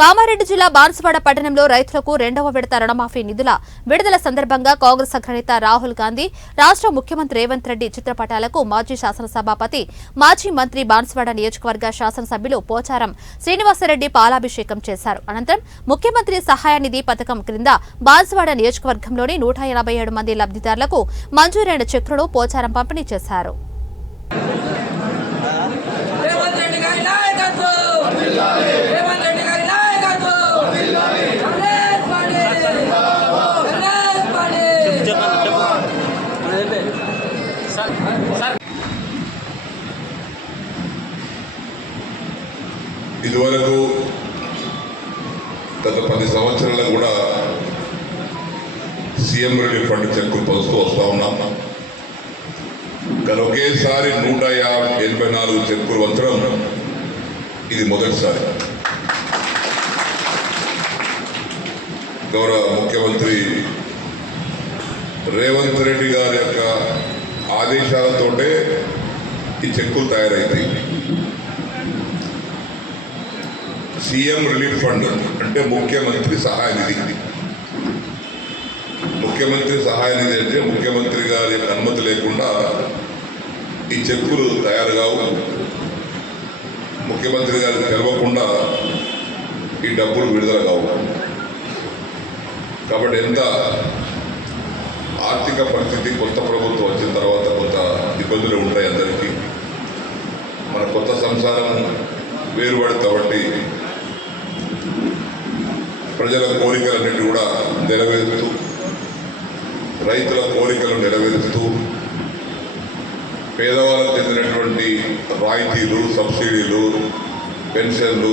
కామారెడ్డి జిల్లా బాన్సువాడ పట్టణంలో రైతులకు రెండవ విడత రుణమాఫీ నిధుల విడుదల సందర్భంగా కాంగ్రెస్ అగ్రనేత రాహుల్ గాంధీ, రాష్ట్ర ముఖ్యమంత్రి రేవంత్ రెడ్డి చిత్రపటాలకు మాజీ శాసనసభాపతి, మాజీ మంత్రి, బాన్సువాడ నియోజకవర్గ శాసనసభ్యులు పోచారం శ్రీనివాసరెడ్డి పాలాభిషేకం చేశారు. అనంతరం ముఖ్యమంత్రి సహాయ నిధి పథకం క్రింద బాన్సువాడ నియోజకవర్గంలోని 187 మంది లబ్ధిదారులకు మంజూరైన చెక్కులను పోచారం పంపిణీ చేశారు. ఇదివరకు గత 10 సంవత్సరాలు కూడా సీఎం రిలీఫ్ ఫండ్ చెక్కులు పంచుతూ వస్తూ ఉన్నాం. కానీ ఒకేసారి 184 చెక్కులు వంచడం ఇది మొదటిసారి. గౌరవ ముఖ్యమంత్రి రేవంత్ రెడ్డి గారి యొక్క ఆదేశాలతోటే ఈ చెక్కులు తయారైతాయి. సీఎం రిలీఫ్ ఫండ్ అంటే ముఖ్యమంత్రి సహాయ నిధి. ముఖ్యమంత్రి సహాయ నిధి అంటే ముఖ్యమంత్రి గారి అనుమతి లేకుండా ఈ చెక్కులు తయారు కావు. ముఖ్యమంత్రి గారికి తెలవకుండా ఈ డబ్బులు విడుదల కావు. కాబట్టి ఎంత ఆర్థిక పరిస్థితి కొత్త ప్రభుత్వం వచ్చిన తర్వాత కొంత ఇబ్బందులు ఉంటాయి అందరికీ. మన కొత్త సంసారం వేరుపడి కాబట్టి ప్రజల కోరికలన్నిటి కూడా నెరవేరుస్తూ, రైతుల కోరికలు నెరవేరుస్తూ, పేదవాళ్ళకు చెందినటువంటి రాయితీలు, సబ్సిడీలు, పెన్షన్లు